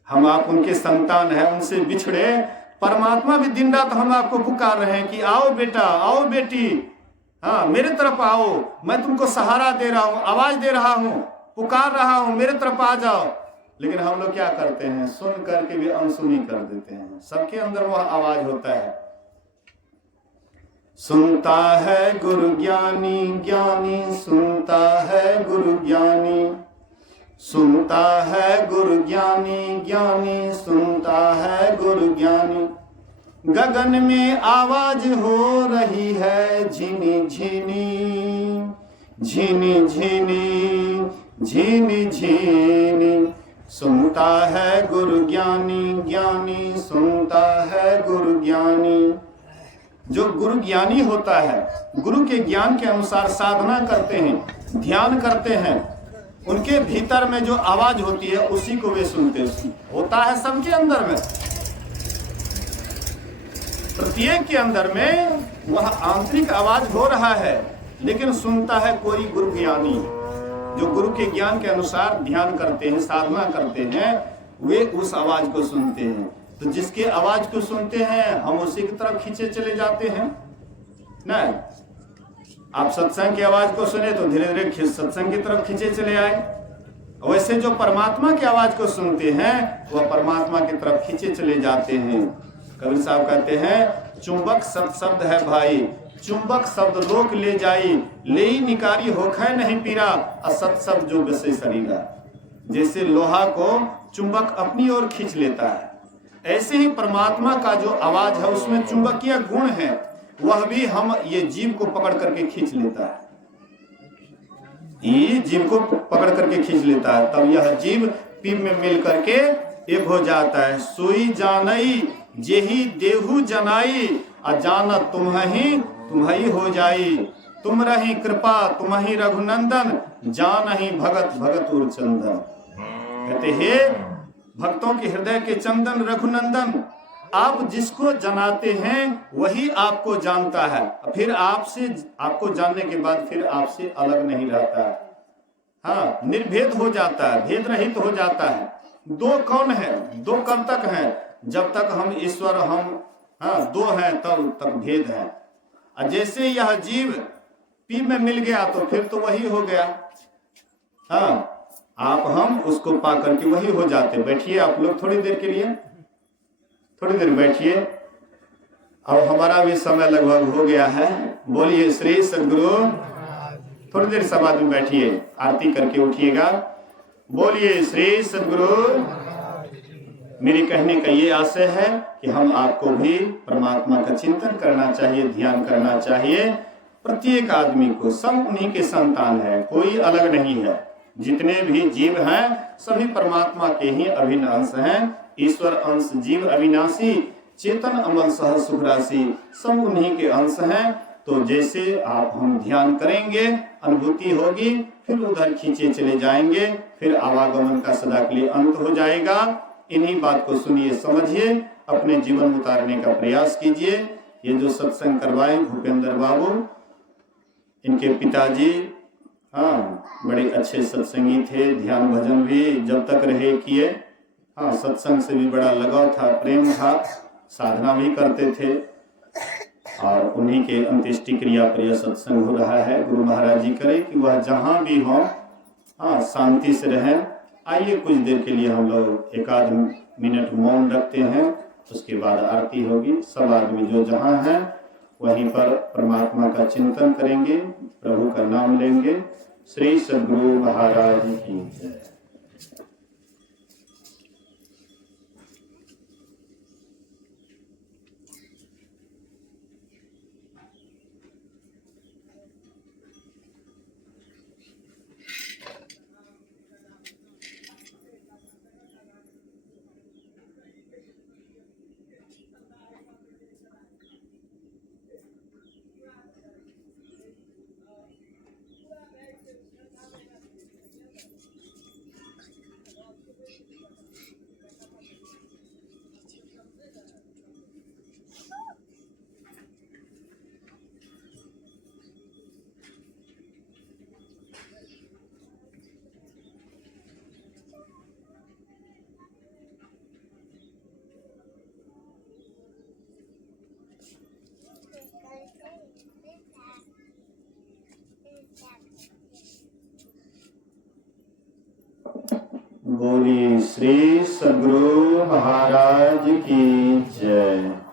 हम आप उनके संतान हैं, उनसे बिछड़े। परमात्मा भी दिन रात हम आपको पुकार रहे हैं कि आओ बेटा, आओ बेटी, हाँ मेरे तरफ आओ, मैं तुमको सहारा दे रहा हूँ, आवाज दे रहा हूँ, पुकार रहा हूँ, मेरे तरफ आ जाओ। लेकिन हम लोग क्या करते हैं? सुन करके भी अनसुनी कर देते हैं। सबके अंदर वह आवाज होता है। सुनता है गुरु ज्ञानी, ज्ञानी सुनता है गुरु ज्ञानी, सुनता है गुरु ज्ञानी, ज्ञानी सुनता है गुरु ज्ञानी। गगन में आवाज हो रही है झिनी झिनी, झिनी झिनी, झिनी झिनी। सुनता है गुरु ज्ञानी, ज्ञानी सुनता है गुरु ज्ञानी। जो गुरु ज्ञानी होता है, गुरु के ज्ञान के अनुसार साधना करते हैं, ध्यान करते हैं, उनके भीतर में जो आवाज होती है उसी को वे सुनते हैं। होता है सबके अंदर में, प्रत्येक के अंदर में वह आंतरिक आवाज हो रहा है, लेकिन सुनता है कोई गुरु ज्ञानी। जो गुरु के ज्ञान के अनुसार ध्यान करते हैं, साधना करते हैं, वे उस आवाज को सुनते हैं। तो जिसके आवाज को सुनते हैं हम उसी की तरफ खींचे चले जाते हैं। नहीं, आप सत्संग की आवाज को सुने तो धीरे धीरे सत्संग की तरफ खींचे चले आए। वैसे जो परमात्मा की आवाज को सुनते हैं वह परमात्मा की तरफ खींचे चले जाते हैं। कबीर साहब कहते हैं, चुंबक सत शब्द है भाई, चुंबक शब्द लोक ले जाई, ले निकारी होखे नहीं पीरा, असत शब्द जो विषय शरीरा। जैसे लोहा को चुंबक अपनी ओर खींच लेता है, ऐसे ही परमात्मा का जो आवाज है उसमें चुंबकीय गुण है, वह भी हम ये जीव को पकड़ करके खींच लेता है। ये जीव को पकड़ करके खींच लेता है, तब यह जीव पीप में मिल करके एक हो जाता है। सोई जानई जेही देहु जनाई, अजानत तुम्ही हो जाई, तुम रही कृपा तुम्ही रघुनंदन, जानहि भगत भगत उर चंदन। कहते हैं भक्तों के हृदय के चंदन रघुनंदन, आप जिसको जनाते हैं वही आपको जानता है, फिर आपको जानने के बाद फिर आपसे अलग नहीं रहता है। हाँ, निर्भेद हो जाता है, भेद रहित हो जाता है। दो कौन है? दो कब तक है? जब तक हम ईश्वर हम दो हैं तब तक भेद है। और जैसे यह जीव पी में मिल गया तो फिर तो वही हो गया। हाँ, आप हम उसको पा करके वही हो जाते। बैठिए आप लोग थोड़ी देर के लिए, थोड़ी देर बैठिए। अब हमारा भी समय लगभग हो गया है। बोलिए श्री सद्गुरु। थोड़ी देर सब आदमी बैठिए, आरती करके उठिएगा। बोलिए श्री सद्गुरु। मेरे कहने का ये आशय है कि हम आपको भी परमात्मा का चिंतन करना चाहिए, ध्यान करना चाहिए। प्रत्येक आदमी को, सब उन्हीं के संतान है, कोई अलग नहीं है। जितने भी जीव हैं सभी परमात्मा के ही अभिन्न अंश हैं। ईश्वर अंश जीव अविनाशी, चेतन अमल सह सुख राशि, सब उन्हीं के अंश हैं। तो जैसे आप हम ध्यान करेंगे, अनुभूति होगी, फिर उधर खींचे चले जाएंगे, फिर आवागमन का सदा के लिए अंत हो जाएगा। इन्हीं बात को सुनिए, समझिए, अपने जीवन में उतारने का प्रयास कीजिए। ये जो सत्संग करवाए भूपेंद्र बाबू, इनके पिताजी हाँ बड़े अच्छे सत्संगी थे, ध्यान भजन भी जब तक रहे किए। हाँ, सत्संग से भी बड़ा लगाव था, प्रेम था, साधना भी करते थे। और उन्हीं के अंत्येष्टि क्रिया पर यह सत्संग हो रहा है। गुरु महाराज जी करे कि वह जहाँ भी हो हाँ शांति से रहें। आइए कुछ देर के लिए हम लोग एक आध मिनट मौन रखते हैं, उसके बाद आरती होगी। सब आदमी जो जहाँ हैं वहीं पर परमात्मा का चिंतन करेंगे, प्रभु का नाम लेंगे। श्री सद्गुरु महाराज की जय। बोलिए श्री सद्गुरु महाराज की जय।